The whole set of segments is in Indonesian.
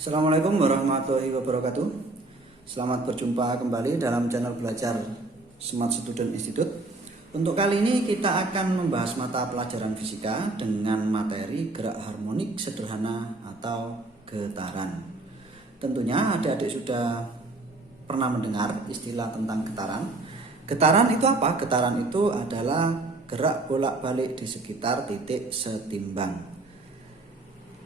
Assalamualaikum warahmatullahi wabarakatuh. Selamat berjumpa kembali dalam channel belajar Smart Student Institute. Untuk kali ini kita akan membahas mata pelajaran fisika dengan materi gerak harmonik sederhana atau getaran. Tentunya adik-adik sudah pernah mendengar istilah tentang getaran. Getaran itu apa? Getaran itu adalah gerak bolak-balik di sekitar titik setimbang.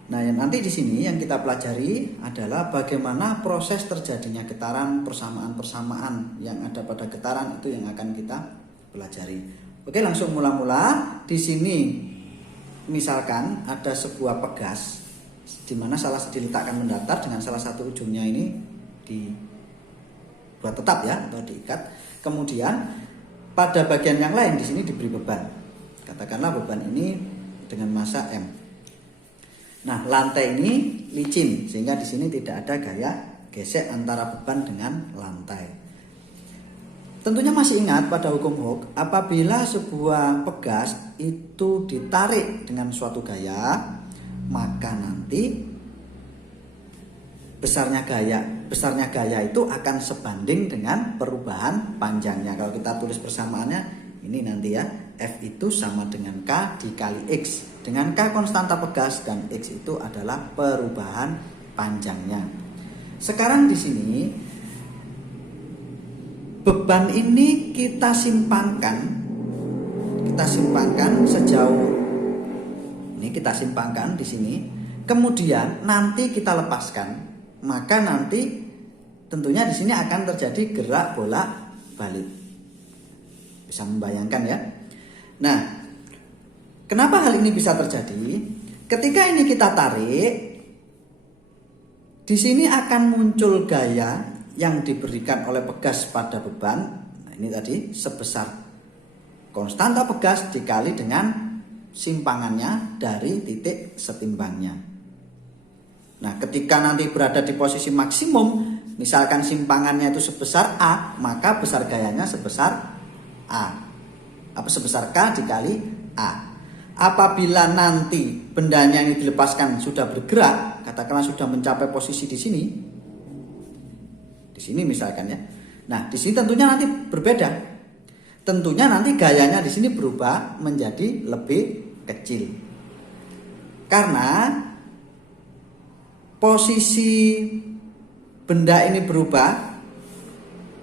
Nah, yang nanti di sini yang kita pelajari adalah bagaimana proses terjadinya getaran, persamaan-persamaan yang ada pada getaran itu yang akan kita pelajari. Oke, langsung mula-mula. Di sini misalkan ada sebuah pegas di mana diletakkan mendatar dengan salah satu ujungnya ini dibuat tetap ya atau diikat. Kemudian pada bagian yang lain di sini diberi beban. Katakanlah beban ini dengan massa M. Nah, lantai ini licin sehingga di sini tidak ada gaya gesek antara beban dengan lantai. Tentunya masih ingat pada hukum Hooke, apabila sebuah pegas itu ditarik dengan suatu gaya, maka nanti besarnya gaya itu akan sebanding dengan perubahan panjangnya. Kalau kita tulis persamaannya ini nanti ya, F itu sama dengan K dikali X. Dengan K konstanta pegas dan X itu adalah perubahan panjangnya. Sekarang di sini beban ini kita simpangkan sejauh ini, kita simpangkan di sini. Kemudian nanti kita lepaskan, maka nanti tentunya di sini akan terjadi gerak bolak-balik. Bisa membayangkan ya. Nah, kenapa hal ini bisa terjadi? Ketika ini kita tarik, di sini akan muncul gaya yang diberikan oleh pegas pada beban. Nah, ini tadi sebesar konstanta pegas dikali dengan simpangannya dari titik setimbangnya. Nah, ketika nanti berada di posisi maksimum, misalkan simpangannya itu sebesar A, maka besar gayanya sebesar sebesar K dikali A. Apabila nanti bendanya ini dilepaskan sudah bergerak, katakanlah sudah mencapai posisi di sini misalkan ya. Nah, di sini tentunya nanti berbeda. Tentunya nanti gayanya di sini berubah menjadi lebih kecil. Karena posisi benda ini berubah,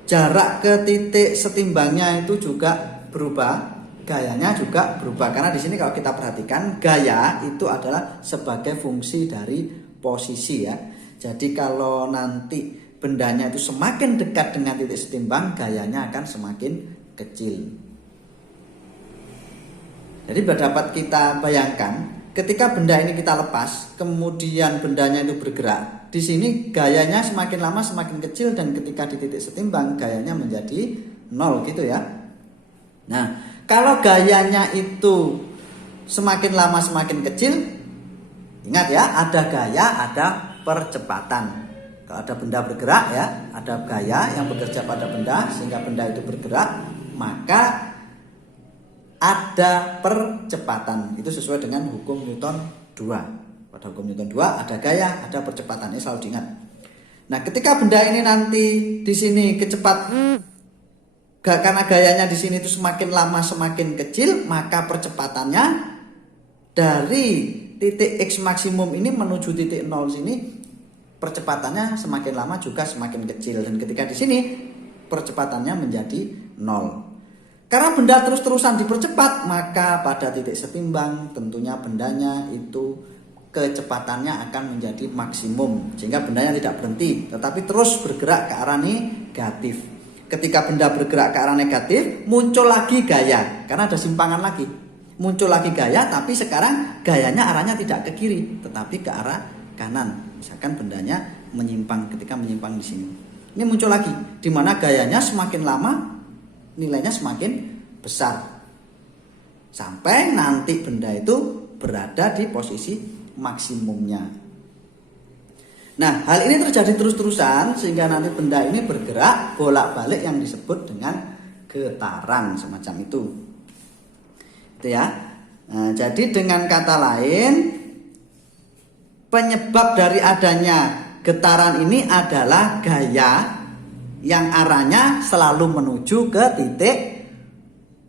jarak ke titik setimbangnya itu juga berubah, gayanya juga berubah. Karena di sini kalau kita perhatikan, gaya itu adalah sebagai fungsi dari posisi ya. Jadi kalau nanti bendanya itu semakin dekat dengan titik setimbang, gayanya akan semakin kecil. Jadi dapat kita bayangkan, ketika benda ini kita lepas, kemudian bendanya itu bergerak, di sini gayanya semakin lama semakin kecil, dan ketika di titik setimbang gayanya menjadi 0 gitu ya. Nah, kalau gayanya itu semakin lama semakin kecil, ingat ya, ada gaya, ada percepatan. Kalau ada benda bergerak ya, ada gaya yang bekerja pada benda sehingga benda itu bergerak, maka ada percepatan. Itu sesuai dengan hukum Newton 2. Pada hukum Newton 2 ada gaya, ada percepatan. Ini selalu diingat. Nah, ketika benda ini nanti di sini karena gayanya di sini itu semakin lama semakin kecil, maka percepatannya dari titik X maksimum ini menuju titik 0 sini, percepatannya semakin lama juga semakin kecil. Dan ketika di sini percepatannya menjadi 0. Karena benda terus-terusan dipercepat, maka pada titik setimbang tentunya bendanya itu kecepatannya akan menjadi maksimum, sehingga bendanya tidak berhenti tetapi terus bergerak ke arah negatif. Ketika benda bergerak ke arah negatif, muncul lagi gaya karena ada simpangan lagi. Muncul lagi gaya, tapi sekarang gayanya arahnya tidak ke kiri tetapi ke arah kanan. Misalkan bendanya ketika menyimpang di sini. Ini muncul lagi di mana gayanya semakin lama nilainya semakin besar. Sampai nanti benda itu berada di posisi maksimumnya. Nah, hal ini terjadi terus-terusan sehingga nanti benda ini bergerak bolak-balik yang disebut dengan getaran semacam itu. Itu ya. Nah, jadi dengan kata lain, penyebab dari adanya getaran ini adalah gaya yang arahnya selalu menuju ke titik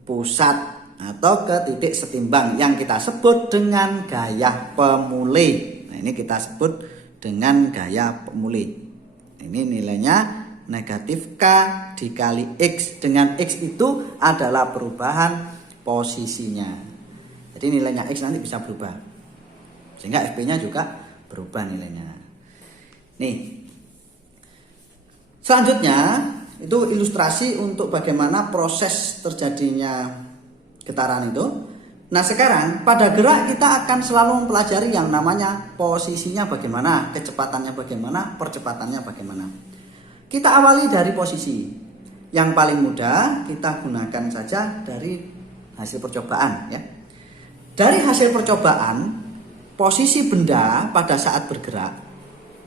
pusat atau ke titik setimbang yang kita sebut dengan gaya pemulih. Nah, ini kita sebut dengan gaya pemulih. Ini nilainya negatif K dikali X. Dengan X itu adalah perubahan posisinya. Jadi nilainya X nanti bisa berubah. Sehingga FP-nya juga berubah nilainya. Nih. Selanjutnya itu ilustrasi untuk bagaimana proses terjadinya getaran itu. Nah, sekarang pada gerak kita akan selalu mempelajari yang namanya posisinya bagaimana, kecepatannya bagaimana, percepatannya bagaimana. Kita awali dari posisi. Yang paling mudah kita gunakan saja dari hasil percobaan ya. Dari hasil percobaan, posisi benda pada saat bergerak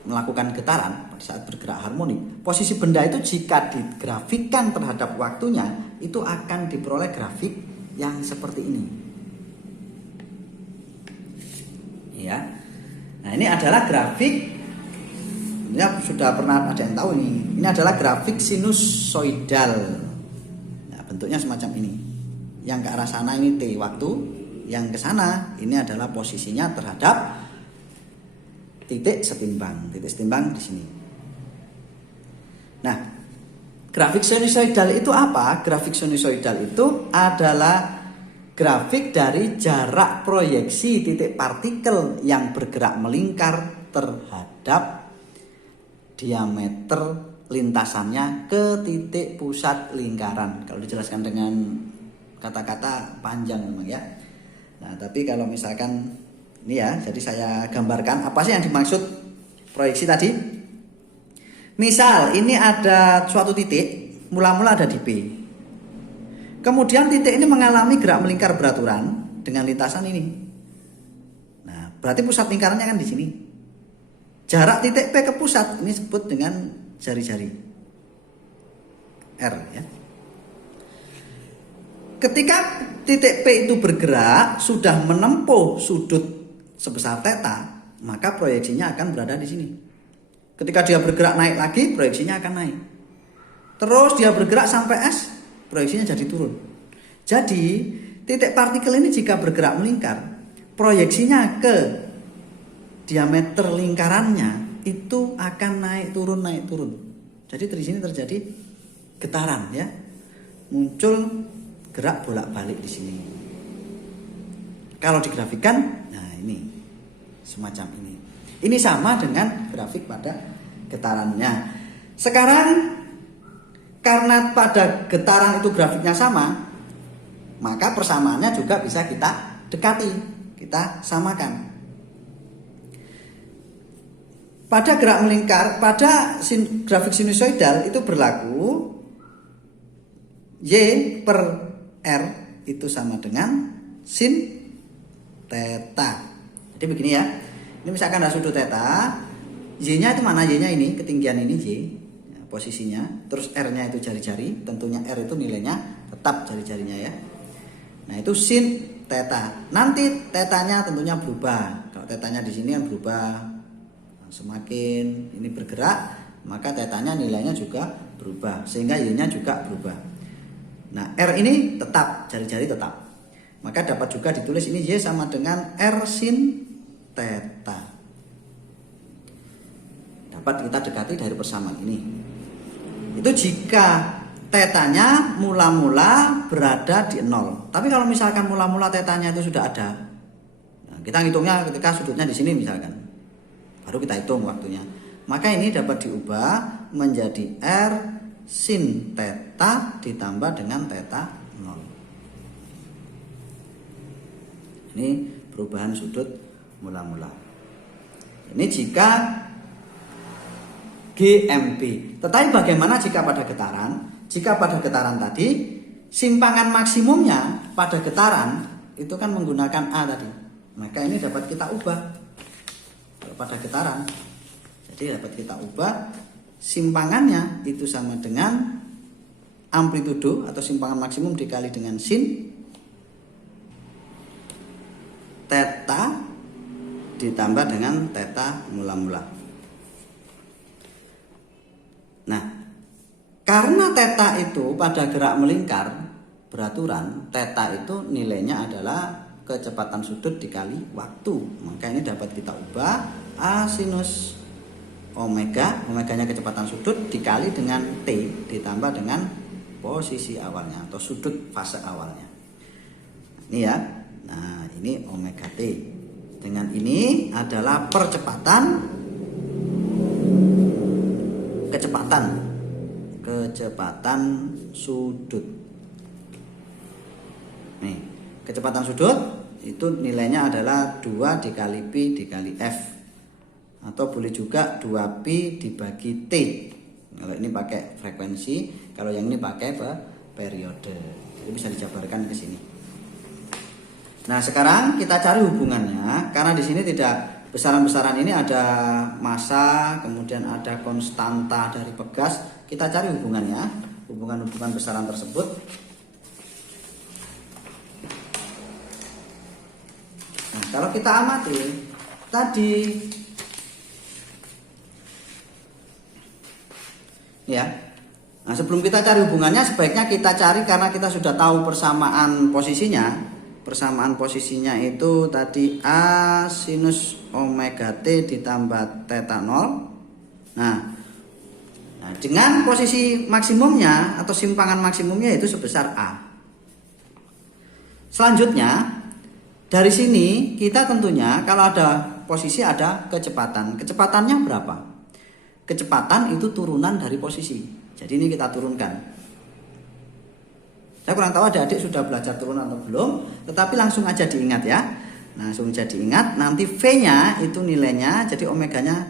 melakukan getaran, pada saat bergerak harmonik, posisi benda itu jika digrafikkan terhadap waktunya itu akan diperoleh grafik yang seperti ini. Ya. Nah, ini adalah grafik. Ini sudah pernah ada yang tahu ini. Ini adalah grafik sinusoidal. Nah, bentuknya semacam ini. Yang ke arah sana ini T waktu, yang ke sana ini adalah posisinya terhadap titik setimbang. Titik setimbang di sini. Nah, grafik sinusoidal itu apa? Grafik sinusoidal itu adalah grafik dari jarak proyeksi titik partikel yang bergerak melingkar terhadap diameter lintasannya ke titik pusat lingkaran. Kalau dijelaskan dengan kata-kata panjang memang ya. Nah, tapi kalau misalkan ini ya, jadi saya gambarkan apa sih yang dimaksud proyeksi tadi. Misal ini ada suatu titik, mula-mula ada di P. Kemudian titik ini mengalami gerak melingkar beraturan dengan lintasan ini. Nah, berarti pusat lingkarannya kan di sini. Jarak titik P ke pusat ini disebut dengan jari-jari R ya. Ketika titik P itu bergerak sudah menempuh sudut sebesar theta, maka proyeksinya akan berada di sini. Ketika dia bergerak naik lagi, proyeksinya akan naik. Terus dia bergerak sampai S, proyeksinya jadi turun. Jadi titik partikel ini jika bergerak melingkar, proyeksinya ke diameter lingkarannya itu akan naik turun. Jadi di sini terjadi getaran ya. Muncul gerak bolak-balik di sini. Kalau digrafikkan, nah ini semacam ini. Ini sama dengan grafik pada getarannya. Sekarang karena pada getaran itu grafiknya sama, maka persamaannya juga bisa kita dekati, kita samakan. Pada gerak melingkar, pada grafik sinusoidal itu berlaku Y per R itu sama dengan sin theta. Jadi begini ya. Ini misalkan ada sudut theta, Y-nya itu mana? Y-nya ini, ketinggian ini Y, ya, posisinya. Terus R-nya itu jari-jari, tentunya R itu nilainya tetap jari-jarinya ya. Nah, itu sin theta. Nanti tetanya tentunya berubah. Kalau tetanya di sini kan berubah. Semakin ini bergerak, maka tetanya nilainya juga berubah, sehingga Y-nya juga berubah. Nah, R ini tetap, jari-jari tetap. Maka dapat juga ditulis ini Y sama dengan R sin theta. Dapat kita dekati dari persamaan ini. Itu jika tetanya mula-mula berada di 0. Tapi kalau misalkan mula-mula tetanya itu sudah ada, nah, kita hitungnya ketika sudutnya di sini misalkan. Baru kita hitung waktunya. Maka ini dapat diubah menjadi R sin theta ditambah dengan theta 0. Ini perubahan sudut mula-mula. Ini jika GMP. Tetapi bagaimana jika pada getaran? Jika pada getaran tadi simpangan maksimumnya pada getaran itu kan menggunakan A tadi. Maka ini dapat kita ubah pada getaran. Jadi dapat kita ubah simpangannya itu sama dengan amplitudo atau simpangan maksimum dikali dengan sin theta ditambah dengan theta mula-mula. Nah, karena theta itu pada gerak melingkar beraturan, theta itu nilainya adalah kecepatan sudut dikali waktu. Maka ini dapat kita ubah A sinus omega, omeganya kecepatan sudut dikali dengan T ditambah dengan posisi awalnya atau sudut fase awalnya. Ini ya. Nah, ini omega T. Dengan ini adalah kecepatan sudut. Nih, kecepatan sudut itu nilainya adalah 2 dikali Pi dikali F, atau boleh juga 2Pi dibagi T. Kalau ini pakai frekuensi, kalau yang ini pakai periode. Jadi bisa dijabarkan ke sini. Nah, sekarang kita cari hubungannya, karena di sini tidak besaran-besaran ini ada massa, kemudian ada konstanta dari pegas. Kita cari hubungannya, hubungan-hubungan besaran tersebut. Nah, kalau kita amati tadi ya. Nah, sebelum kita cari hubungannya, sebaiknya kita cari, karena kita sudah tahu persamaan posisinya. Persamaan posisinya itu tadi A sinus omega T ditambah theta 0. Nah, dengan posisi maksimumnya atau simpangan maksimumnya itu sebesar A. Selanjutnya, dari sini kita tentunya kalau ada posisi ada kecepatan. Kecepatannya berapa? Kecepatan itu turunan dari posisi. Jadi ini kita turunkan. Saya kurang tahu adik-adik sudah belajar turunan atau belum, tetapi langsung aja diingat ya. Langsung aja diingat, nanti V-nya itu nilainya, jadi omeganya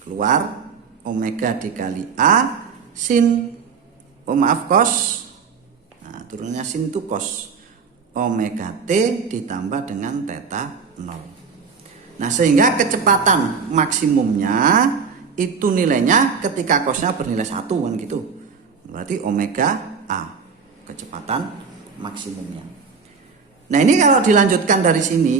keluar, omega dikali A sin, cos. Nah, turunnya sin itu cos omega T ditambah dengan theta 0. Nah, sehingga kecepatan maksimumnya itu nilainya ketika cosnya bernilai 1 kan gitu. Berarti omega A, kecepatan maksimumnya. Nah, ini kalau dilanjutkan dari sini,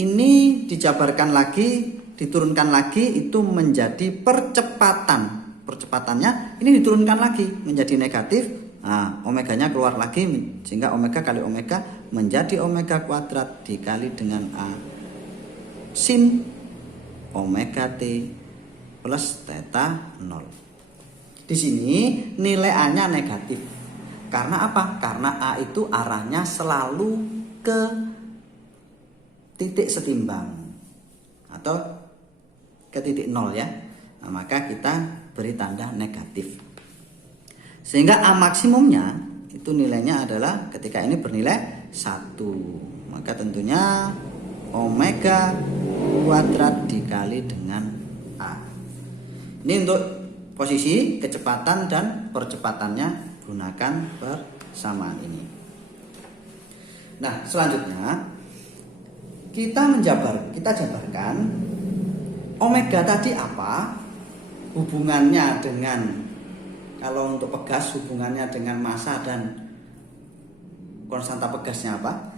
ini dijabarkan lagi, diturunkan lagi, itu menjadi percepatan. Percepatannya ini diturunkan lagi menjadi negatif. Nah, omeganya keluar lagi, sehingga omega kali omega menjadi omega kuadrat dikali dengan A sin omega T plus theta 0. Di sini nilai A-nya negatif. Karena apa? Karena A itu arahnya selalu ke titik setimbang atau ke titik 0 ya. Nah, maka kita beri tanda negatif. Sehingga A maksimumnya itu nilainya adalah ketika ini bernilai 1. Maka tentunya omega kuadrat dikali dengan A. Ini untuk posisi, kecepatan, dan percepatannya gunakan persamaan ini. Nah, selanjutnya kita jabarkan omega tadi apa hubungannya dengan, kalau untuk pegas hubungannya dengan massa dan konstanta pegasnya apa.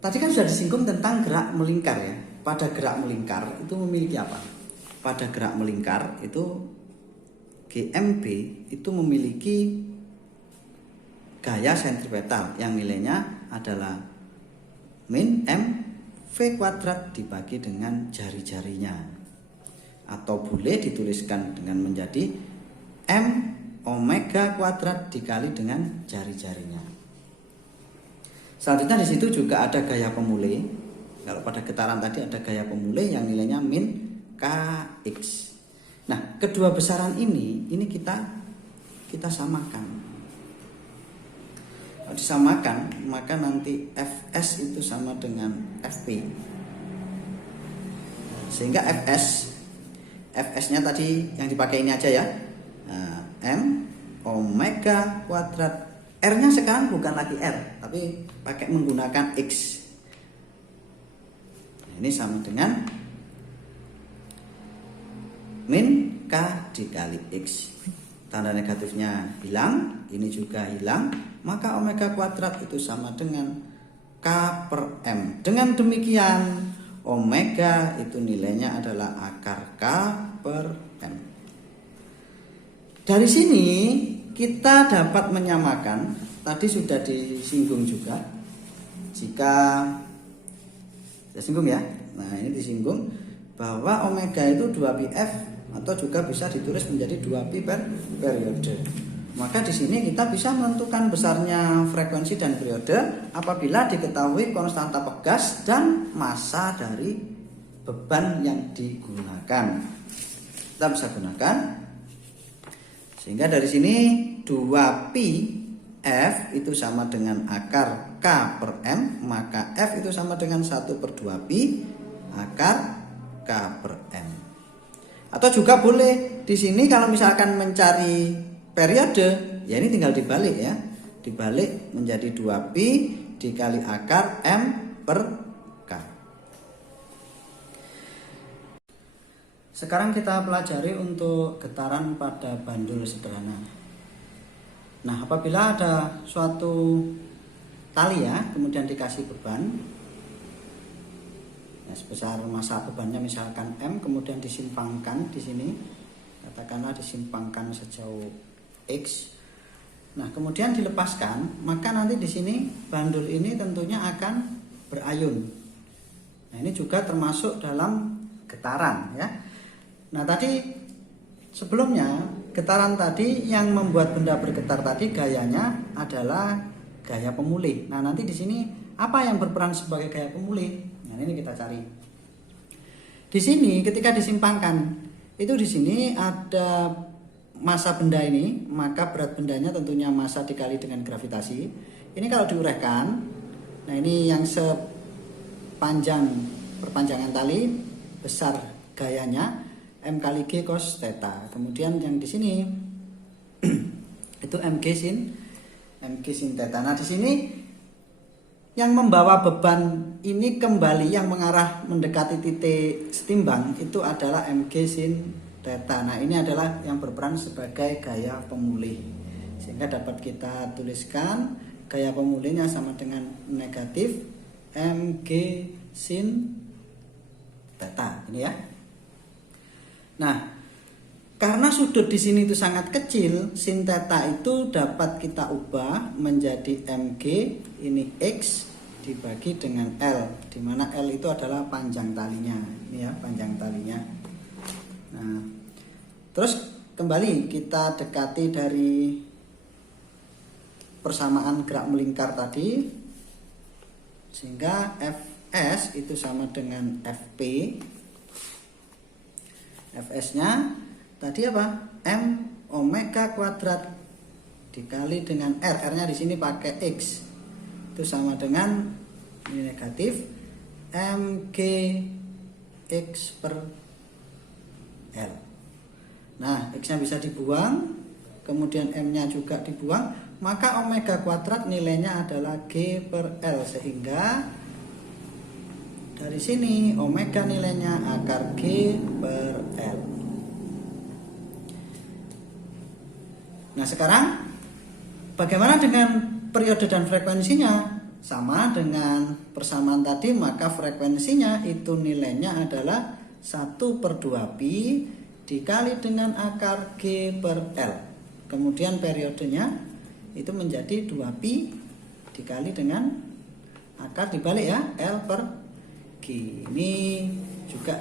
Tadi kan sudah disinggung tentang gerak melingkar ya. Pada gerak melingkar itu memiliki apa? Pada gerak melingkar itu GMB itu memiliki gaya sentripetal yang nilainya adalah min M V kuadrat dibagi dengan jari-jarinya, atau boleh dituliskan dengan menjadi M omega kuadrat dikali dengan jari-jarinya. Selanjutnya di situ juga ada gaya pemulih. Kalau pada getaran tadi ada gaya pemulih yang nilainya min Kx. Nah, kedua besaran ini kita samakan. Kalau disamakan, maka nanti Fs itu sama dengan Fp. Sehingga Fs-nya tadi yang dipakai ini aja ya. Nah, M omega kuadrat. R-nya sekarang bukan lagi R, tapi pakai menggunakan X. Nah, ini sama dengan min K dikali X. Tanda negatifnya hilang, ini juga hilang, maka omega kuadrat itu sama dengan K per M. Dengan demikian omega itu nilainya adalah akar K per M. Dari sini kita dapat menyamakan, tadi sudah disinggung juga, jika disinggung ya. Nah, ini disinggung bahwa omega itu 2πf atau juga bisa ditulis menjadi 2π per periode. Maka di sini kita bisa menentukan besarnya frekuensi dan periode apabila diketahui konstanta pegas dan massa dari beban yang digunakan. Kita bisa gunakan, sehingga dari sini 2πf itu sama dengan akar K per M, maka F itu sama dengan 1/2π akar K per M. Atau juga boleh di sini kalau misalkan mencari periode, ya ini tinggal dibalik ya. Dibalik menjadi 2π dikali akar M per K. Sekarang kita pelajari untuk getaran pada bandul sederhana. Nah, apabila ada suatu tali ya, kemudian dikasih beban, nah, sebesar massa bebannya misalkan M, kemudian disimpangkan di sini, katakanlah disimpangkan sejauh X. Nah, kemudian dilepaskan, maka nanti di sini bandul ini tentunya akan berayun. Nah, ini juga termasuk dalam getaran ya. Nah, tadi sebelumnya getaran tadi yang membuat benda bergetar tadi gayanya adalah gaya pemulih. Nah, nanti di sini apa yang berperan sebagai gaya pemulih? Nah, ini kita cari. Di sini ketika disimpangkan, itu di sini ada massa benda ini, maka berat bendanya tentunya massa dikali dengan gravitasi. Ini kalau diuraikan, nah ini yang sepanjang perpanjangan tali besar gayanya M kali G cos theta. Kemudian yang di sini itu mg sin theta. Nah, di sini yang membawa beban ini kembali yang mengarah mendekati titik setimbang itu adalah mg sin theta. Nah, ini adalah yang berperan sebagai gaya pemulih. Sehingga dapat kita tuliskan gaya pemulihnya sama dengan negatif mg sin theta. Ini ya. Nah, karena sudut di sini itu sangat kecil, sin theta itu dapat kita ubah menjadi mg ini x dibagi dengan L, di mana L itu adalah panjang talinya. Ini ya, panjang talinya. Nah, terus kembali kita dekati dari persamaan gerak melingkar tadi, sehingga Fs itu sama dengan Fp. Fs-nya tadi apa? M omega kuadrat dikali dengan R. R-nya di sini pakai X. Itu sama dengan ini negatif mg X per L. Nah, X-nya bisa dibuang, kemudian M-nya juga dibuang, maka omega kuadrat nilainya adalah G per L, sehingga dari sini omega nilainya akar G per L. Nah, sekarang bagaimana dengan periode dan frekuensinya? Sama dengan persamaan tadi, maka frekuensinya itu nilainya adalah 1/2π dikali dengan akar G per L. Kemudian periodenya itu menjadi 2π dikali dengan akar dibalik ya, L per G. Ini juga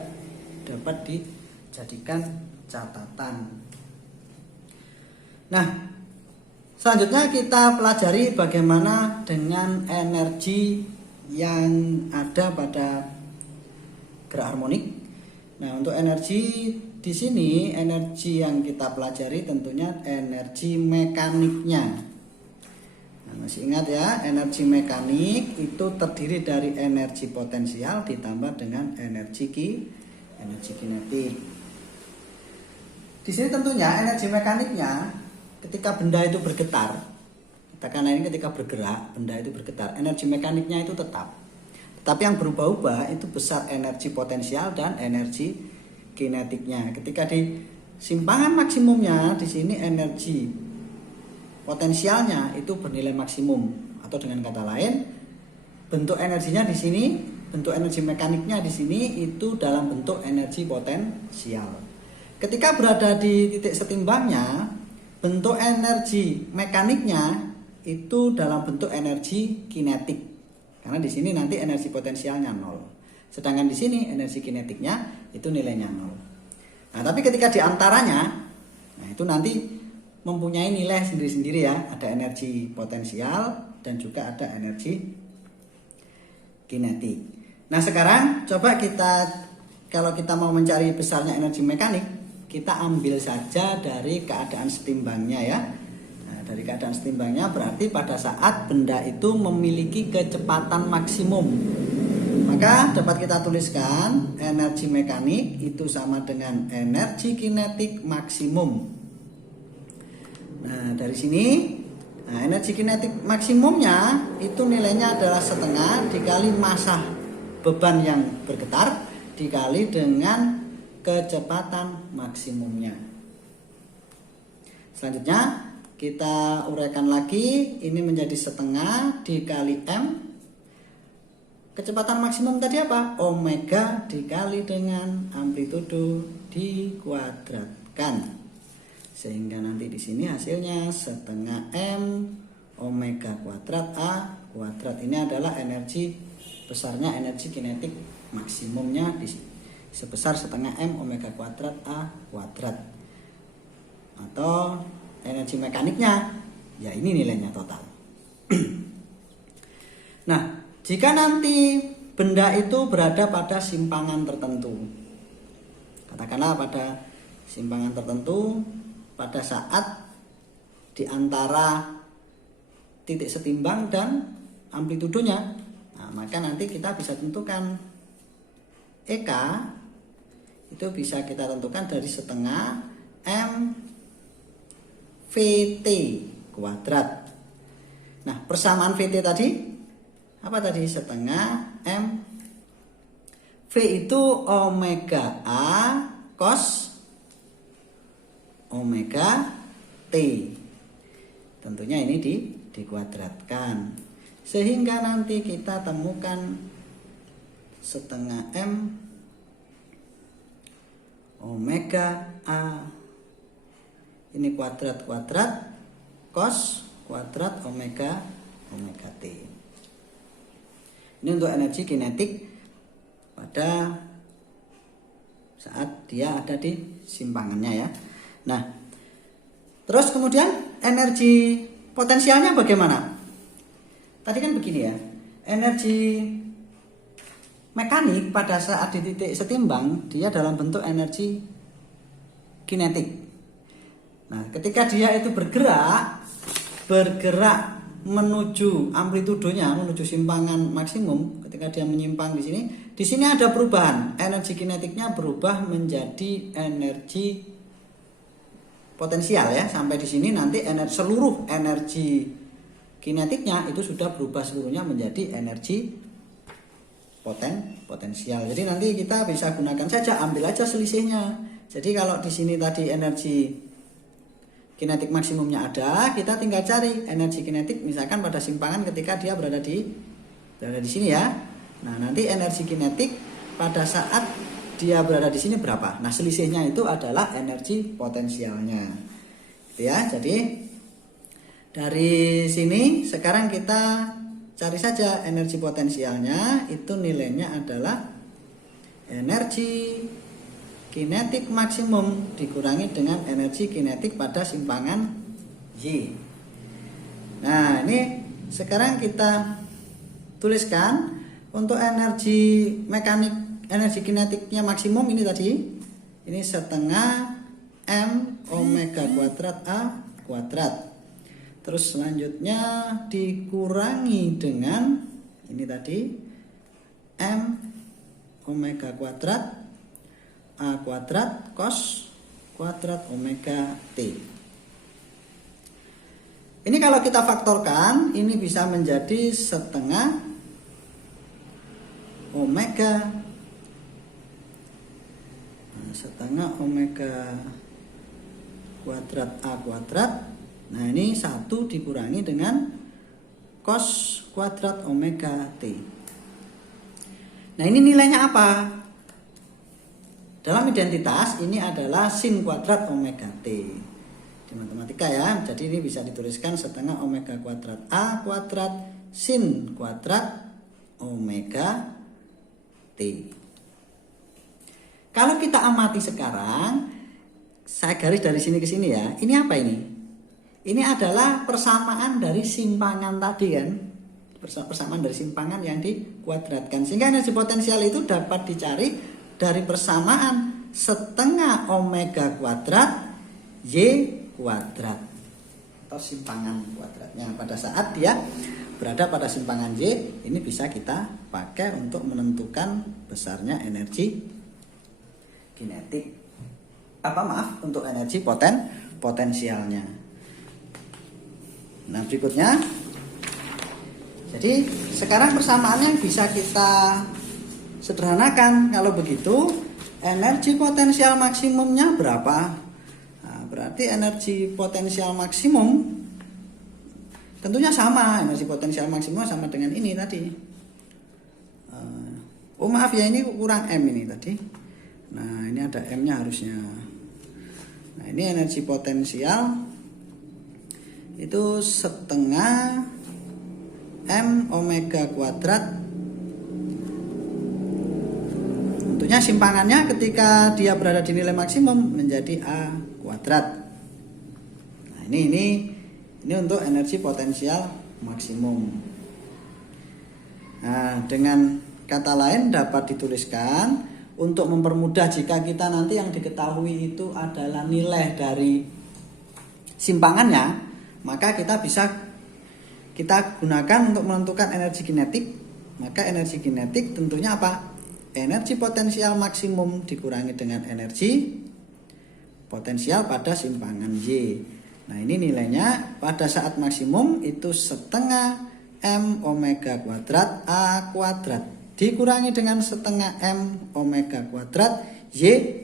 dapat dijadikan catatan. Nah, selanjutnya kita pelajari bagaimana dengan energi yang ada pada gerak harmonik. Nah, untuk energi di sini, energi yang kita pelajari tentunya energi mekaniknya. Nah, masih ingat ya, energi mekanik itu terdiri dari energi potensial ditambah dengan energi kinetik. Di sini tentunya energi mekaniknya ketika benda itu bergetar, katakanlah ini ketika bergerak, benda itu bergetar, energi mekaniknya itu tetap. Tetapi yang berubah-ubah itu besar energi potensial dan energi kinetiknya. Ketika di simpangan maksimumnya, di sini energi potensialnya itu bernilai maksimum, atau dengan kata lain, bentuk energinya di sini, bentuk energi mekaniknya di sini itu dalam bentuk energi potensial. Ketika berada di titik setimbangnya, bentuk energi mekaniknya itu dalam bentuk energi kinetik. Karena di sini nanti energi potensialnya 0. Sedangkan di sini energi kinetiknya itu nilainya 0. Nah, tapi ketika diantaranya, nah itu nanti mempunyai nilai sendiri-sendiri ya. Ada energi potensial dan juga ada energi kinetik. Nah, sekarang coba kalau kita mau mencari besarnya energi mekanik, kita ambil saja dari keadaan setimbangnya ya. Nah, dari keadaan setimbangnya berarti pada saat benda itu memiliki kecepatan maksimum. Maka dapat kita tuliskan energi mekanik itu sama dengan energi kinetik maksimum. Nah, dari sini energi kinetik maksimumnya itu nilainya adalah setengah dikali massa beban yang bergetar dikali dengan kecepatan maksimumnya. Selanjutnya kita uraikan lagi, ini menjadi setengah dikali M. Kecepatan maksimum tadi apa? Omega dikali dengan amplitudo dikuadratkan. Sehingga nanti di sini hasilnya setengah M omega kuadrat A kuadrat. Ini adalah besarnya energi kinetik maksimumnya sebesar setengah M omega kuadrat A kuadrat. Atau energi mekaniknya, ya ini nilainya total. Nah, jika nanti benda itu berada pada simpangan tertentu, katakanlah pada simpangan tertentu, pada saat di antara titik setimbang dan amplitudonya, nah, maka nanti kita bisa tentukan EK itu bisa kita tentukan dari setengah M VT kuadrat. Nah, persamaan VT tadi apa tadi? Setengah M V itu omega A cos omega T. Tentunya ini dikuadratkan. Sehingga nanti kita temukan setengah M omega A ini kuadrat cos kuadrat omega T. Ini untuk energi kinetik pada saat dia ada di simpangannya ya. Nah, terus kemudian energi potensialnya bagaimana? Tadi kan begini ya, energi mekanik pada saat di titik setimbang dia dalam bentuk energi kinetik. Nah, ketika dia itu bergerak menuju amplitudonya, menuju simpangan maksimum, ketika dia menyimpang di sini ada perubahan. Energi kinetiknya berubah menjadi energi potensial ya. Sampai di sini nanti seluruh energi kinetiknya itu sudah berubah seluruhnya menjadi energi potensial. Jadi nanti kita bisa gunakan saja, ambil aja selisihnya. Jadi kalau di sini tadi energi kinetik maksimumnya ada, kita tinggal cari energi kinetik misalkan pada simpangan ketika dia berada di sini ya. Nah, nanti energi kinetik pada saat dia berada di sini berapa? Nah, selisihnya itu adalah energi potensialnya. Gitu ya. Jadi dari sini sekarang kita cari saja energi potensialnya, itu nilainya adalah energi kinetik maksimum dikurangi dengan energi kinetik pada simpangan Y. Nah, ini sekarang kita tuliskan untuk energi mekanik, energi kinetiknya maksimum ini tadi, ini setengah M omega kuadrat A kuadrat. Terus selanjutnya dikurangi dengan ini tadi M omega kuadrat A kuadrat cos kuadrat omega T. Ini kalau kita faktorkan, ini bisa menjadi setengah omega kuadrat A kuadrat. Nah, ini 1 dikurangi dengan cos kuadrat omega T. Nah, ini nilainya apa? Dalam identitas ini adalah sin kuadrat omega T di matematika ya. Jadi ini bisa dituliskan setengah omega kuadrat A kuadrat sin kuadrat omega T. Kalau kita amati sekarang, saya garis dari sini ke sini ya. Ini apa ini? Ini adalah persamaan dari simpangan tadi kan. Persamaan dari simpangan yang dikuadratkan. Sehingga energi potensial itu dapat dicari dari persamaan setengah omega kuadrat Y kuadrat. Atau simpangan kuadratnya. Pada saat dia berada pada simpangan Y, ini bisa kita pakai untuk menentukan besarnya energi kinetik, untuk energi potensialnya. Nah berikutnya, jadi sekarang persamaannya bisa kita sederhanakan. Kalau begitu, energi potensial maksimumnya berapa? Nah, berarti energi potensial maksimum tentunya sama, energi potensial maksimum sama dengan ini tadi. Oh maaf ya, ini kurang M ini tadi. Nah ini ada M-nya harusnya. Nah ini energi potensial itu setengah M omega kuadrat. Tentunya simpangannya ketika dia berada di nilai maksimum menjadi A kuadrat. Nah ini untuk energi potensial maksimum. Nah dengan kata lain dapat dituliskan, untuk mempermudah jika kita nanti yang diketahui itu adalah nilai dari simpangannya, maka kita gunakan untuk menentukan energi kinetik. Maka energi kinetik tentunya apa? Energi potensial maksimum dikurangi dengan energi potensial pada simpangan Y. Nah ini nilainya pada saat maksimum itu setengah M omega kuadrat A kuadrat dikurangi dengan setengah M omega kuadrat Y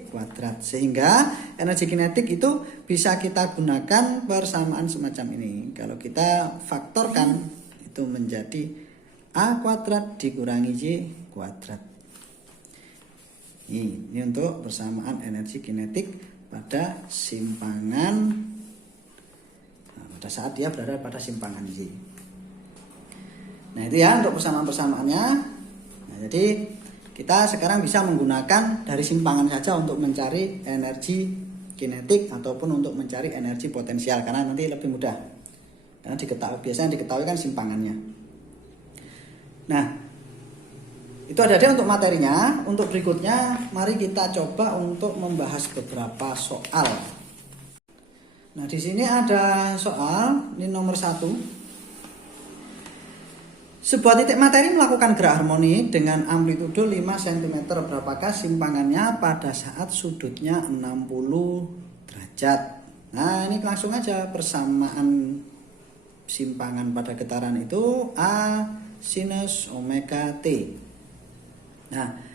kuadrat. Sehingga energi kinetik itu bisa kita gunakan persamaan semacam ini. Kalau kita faktorkan itu menjadi A kuadrat dikurangi Y kuadrat. Ini untuk persamaan energi kinetik pada simpangan, pada saat dia berada pada simpangan Y. Nah itu ya untuk persamaan-persamaannya. Nah, jadi kita sekarang bisa menggunakan dari simpangan saja untuk mencari energi kinetik ataupun untuk mencari energi potensial, karena nanti lebih mudah. Karena biasanya diketahui kan simpangannya. Nah, itu ada deh untuk materinya. Untuk berikutnya, mari kita coba untuk membahas beberapa soal. Nah, di sini ada soal, ini nomor 1. Sebuah titik materi melakukan gerak harmoni dengan amplitudo 5 cm. Berapakah simpangannya pada saat sudutnya 60 derajat? Nah ini langsung aja persamaan simpangan pada getaran itu A sinus omega T. Nah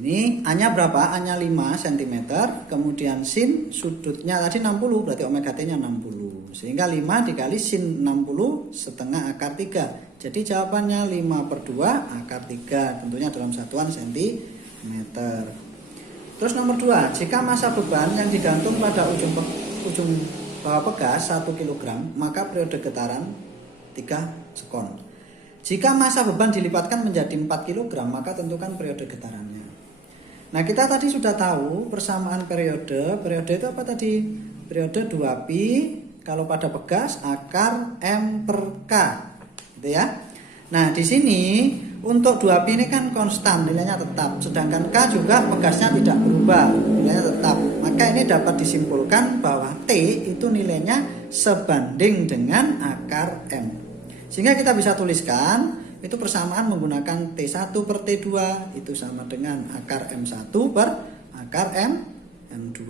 ini A-nya berapa? A-nya 5 cm. Kemudian sin sudutnya tadi 60, berarti omega T-nya 60. Sehingga 5 dikali sin 60 setengah akar 3. Jadi jawabannya 5/2 akar 3, tentunya dalam satuan cm. Terus nomor 2, jika massa beban yang digantung pada ujung bawah pegas 1 kg, maka periode getaran 3 sekon. Jika massa beban dilipatkan menjadi 4 kg, maka tentukan periode getarannya. Nah kita tadi sudah tahu persamaan periode itu apa tadi? Periode 2pi kalau pada pegas akar M per K. Gitu ya. Nah, di sini untuk 2pi ini kan konstan, nilainya tetap. Sedangkan K juga pegasnya tidak berubah, nilainya tetap. Maka ini dapat disimpulkan bahwa T itu nilainya sebanding dengan akar M. Sehingga kita bisa tuliskan itu persamaan menggunakan T1 per T2 itu sama dengan akar M1 per akar M2.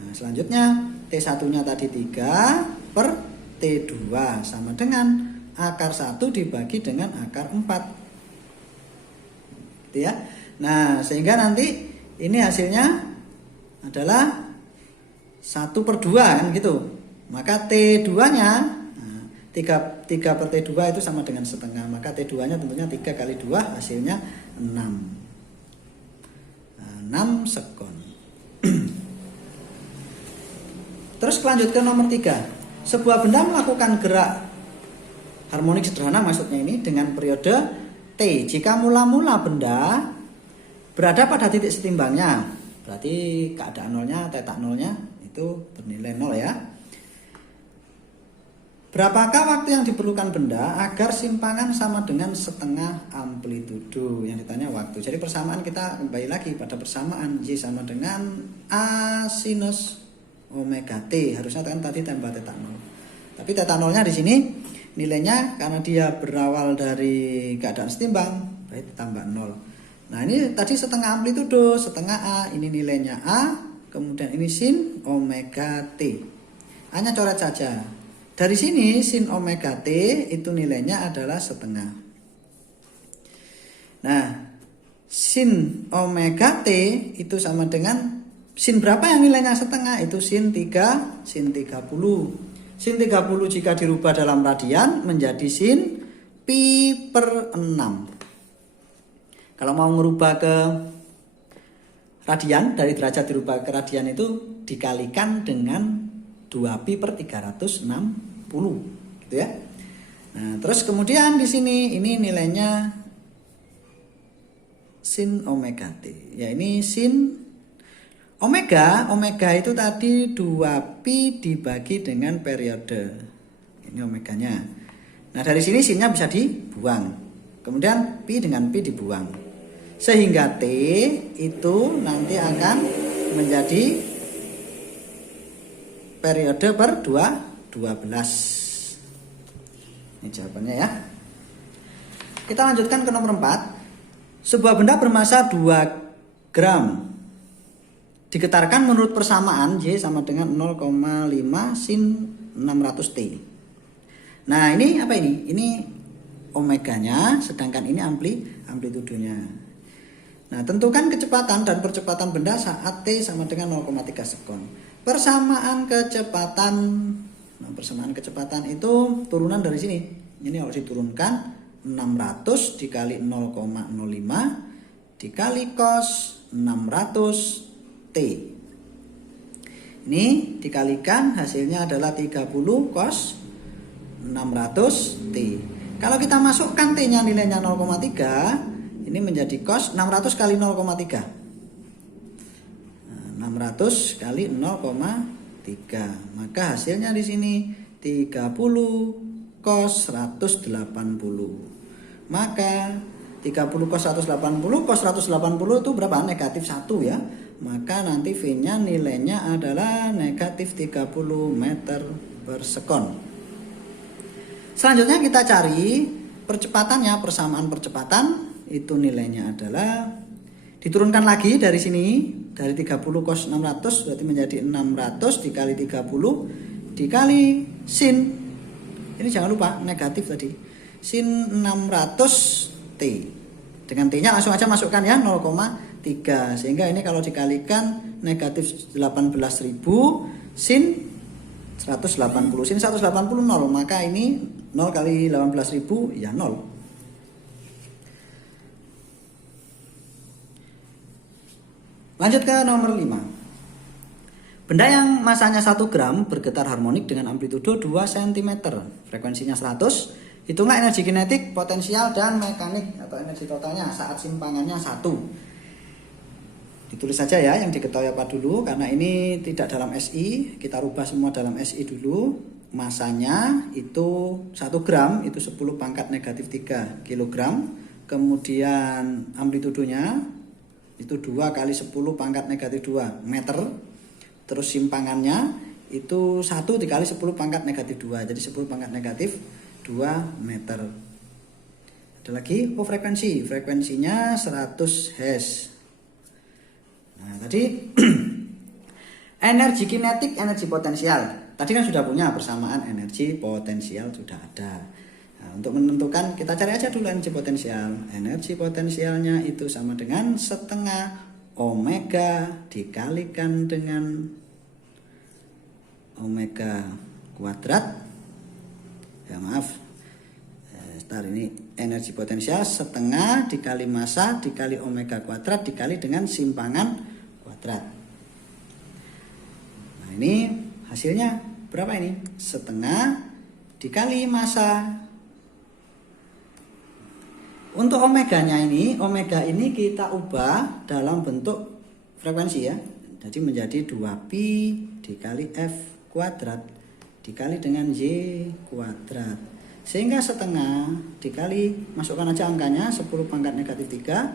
Nah, selanjutnya T1-nya tadi 3 per T2 sama dengan akar 1 dibagi dengan akar 4. Gitu ya. Nah, sehingga nanti ini hasilnya adalah 1/2 kan gitu. Maka T2-nya 3 per T2 itu sama dengan setengah. Maka T2-nya tentunya 3 kali 2 hasilnya 6. 6 sekon. Terus lanjut ke nomor 3. Sebuah benda melakukan gerak harmonik sederhana maksudnya ini dengan periode T. Jika mula-mula benda berada pada titik setimbangnya, berarti keadaan nolnya, θ nolnya itu bernilai 0 ya. Berapakah waktu yang diperlukan benda agar simpangan sama dengan setengah amplitudo? Yang ditanya waktu. Jadi persamaan kita kembali lagi pada persamaan Y sama dengan A sinus omega T. Harusnya kan tadi tambah θ nol. Tapi θ nolnya di sini nilainya karena dia berawal dari keadaan setimbang, berarti tambah 0. Nah ini tadi setengah amplitudo, setengah A. Ini nilainya A, kemudian ini sin omega T. Hanya coret saja. Dari sini sin omega T itu nilainya adalah setengah. Nah, sin omega T itu sama dengan sin berapa yang nilainya setengah? Itu sin 3, sin 30. Sin 30 jika dirubah dalam radian menjadi sin pi per 6. Kalau mau merubah ke radian, dari derajat dirubah ke radian itu dikalikan dengan 2 pi per 360 gitu ya. Nah, terus kemudian di sini ini nilainya sin omega T. Ya, ini sin omega itu tadi 2 pi dibagi dengan periode. Ini omeganya. Nah, dari sini sinnya bisa dibuang. Kemudian pi dengan pi dibuang. Sehingga T itu nanti akan menjadi periode per 12. Ini jawabannya ya. Kita lanjutkan ke nomor 4. Sebuah benda bermasa 2 gram digetarkan menurut persamaan Y sama dengan 0,5 sin 600 T. Nah ini apa ini? Ini omeganya, sedangkan ini amplitudonya. Nah tentukan kecepatan dan percepatan benda saat T sama dengan 0,3 sekon. Persamaan kecepatan itu turunan dari sini. Ini harus diturunkan 600 dikali 0,05 dikali cos 600 T. Ini dikalikan hasilnya adalah 30 cos 600 T. Kalau kita masukkan T-nya nilainya 0,3, ini menjadi cos 600 kali 0,3. 600 kali 0,3. Maka hasilnya di sini 30 cos 180. Maka 30 cos 180, cos 180 itu berapa? Negatif 1 ya. Maka nanti V-nya nilainya adalah negatif 30 meter per sekon. Selanjutnya kita cari percepatannya, persamaan percepatan. Itu nilainya adalah diturunkan lagi dari sini. Dari 30 cos 600 berarti menjadi 600 dikali 30 dikali sin. Ini jangan lupa negatif tadi. Sin 600 T. Dengan T-nya langsung aja masukkan ya 0,3. Sehingga ini kalau dikalikan negatif 18.000 sin 180. Sin 180 0. Maka ini 0 kali 18.000 ya 0. Lanjut ke nomor 5. Benda yang masanya 1 gram bergetar harmonik dengan amplitudo 2 cm. Frekuensinya 100. Hitunglah energi kinetik, potensial, dan mekanik atau energi totalnya saat simpangannya 1. Ditulis saja ya yang diketahui apa dulu. Karena ini tidak dalam SI. Kita rubah semua dalam SI dulu. Masanya itu 1 gram itu 10 pangkat negatif 3 kg. Kemudian amplitudonya itu 2 kali 10 pangkat negatif 2 meter. Terus simpangannya itu 1 dikali 10 pangkat negatif 2. Jadi 10 pangkat negatif 2 meter. Ada lagi, frekuensi. Frekuensinya 100 Hz. Nah tadi energi kinetik, energi potensial. Tadi kan sudah punya persamaan energi potensial, sudah ada. Nah, untuk menentukan kita cari aja dulu energi potensial. Energi potensialnya itu sama dengan setengah omega dikalikan dengan omega kuadrat. Ya maaf. Ini energi potensial setengah dikali massa dikali omega kuadrat dikali dengan simpangan kuadrat. Nah ini hasilnya berapa ini? Setengah dikali massa. Untuk omeganya ini, omega ini kita ubah dalam bentuk frekuensi ya. Jadi menjadi 2pi dikali F kuadrat dikali dengan Y kuadrat. Sehingga setengah dikali, masukkan aja angkanya, 10 pangkat negatif 3.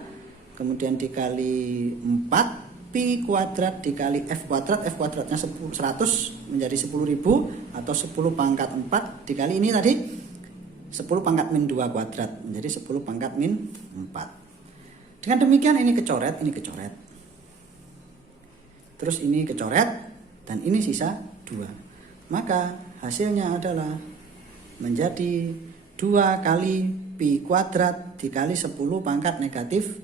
Kemudian dikali 4 pi kuadrat dikali F kuadrat. F kuadratnya 100 menjadi 10.000 atau 10 pangkat 4 dikali ini tadi 10 pangkat min 2 kuadrat menjadi 10 pangkat min 4. Dengan demikian ini kecoret, ini kecoret. Terus ini kecoret dan ini sisa 2. Maka hasilnya adalah menjadi 2 kali pi kuadrat dikali 10 pangkat negatif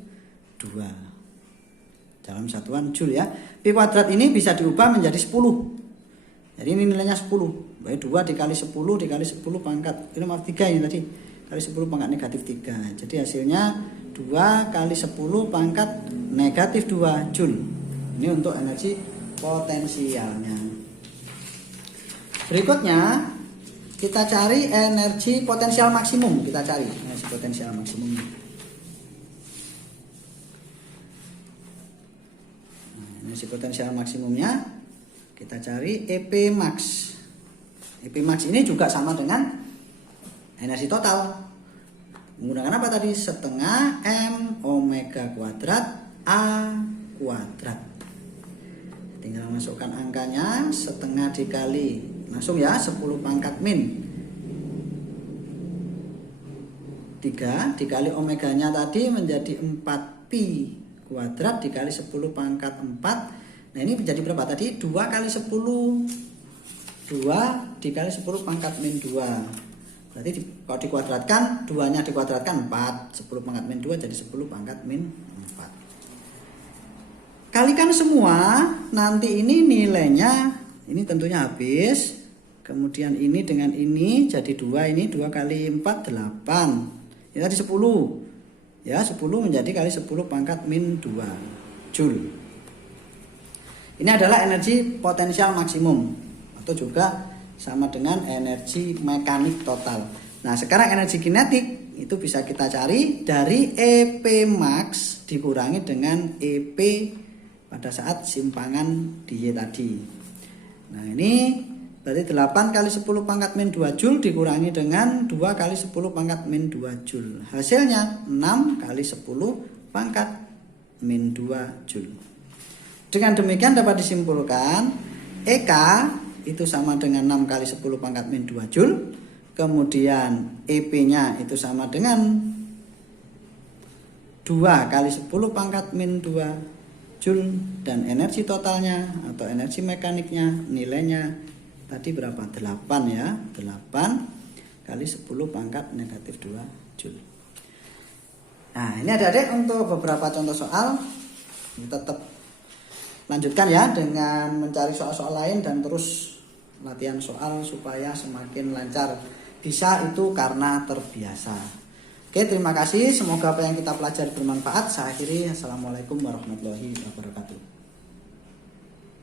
2. Dalam satuan joule ya. Pi kuadrat ini bisa diubah menjadi 10. Jadi ini nilainya 10. Baik 2 dikali 10 dikali 10 pangkat, ini maaf 3 ini tadi, kali 10 pangkat negatif 3. Jadi hasilnya 2 kali 10 pangkat negatif 2 joule. Ini untuk energi potensialnya. Berikutnya kita cari energi potensial maksimum. Kita cari energi potensial maksimum. Nah, energi potensial maksimumnya kita cari EP max. EP max ini juga sama dengan energi total. Menggunakan apa tadi? Setengah M omega kuadrat A kuadrat. Tinggal masukkan angkanya, setengah dikali, langsung ya, 10 pangkat min 3 dikali omeganya tadi menjadi 4pi kuadrat dikali 10 pangkat 4. Nah ini menjadi berapa tadi? 2 kali 10, 2 dikali 10 pangkat min 2. Berarti kalau dikuadratkan, 2-nya dikuadratkan 4, 10 pangkat min 2 jadi 10 pangkat min 4. Kalikan semua, nanti ini nilainya, ini tentunya habis. Kemudian ini dengan ini jadi 2, ini 2 kali 4, 8. Ini tadi 10. Ya, 10 menjadi kali 10 pangkat min 2 joule. Ini adalah energi potensial maksimum atau juga sama dengan energi mekanik total. Nah, sekarang energi kinetik itu bisa kita cari dari EP max dikurangi dengan EP pada saat simpangan di Y tadi. Nah, ini berarti 8 kali 10 pangkat min 2 joule dikurangi dengan 2 kali 10 pangkat min 2 joule. Hasilnya 6 kali 10 pangkat min 2 joule. Dengan demikian dapat disimpulkan EK itu sama dengan 6 kali 10 pangkat min 2 joule. Kemudian EP-nya itu sama dengan 2 kali 10 pangkat min 2 joule. Dan energi totalnya atau energi mekaniknya nilainya tadi berapa? 8 ya. 8 kali 10 pangkat negatif 2 joule. Nah, ini adik-adik untuk beberapa contoh soal. Tetap lanjutkan ya dengan mencari soal-soal lain dan terus latihan soal supaya semakin lancar. Bisa itu karena terbiasa. Oke, terima kasih. Semoga apa yang kita pelajari bermanfaat. Saya akhiri. Assalamualaikum warahmatullahi wabarakatuh.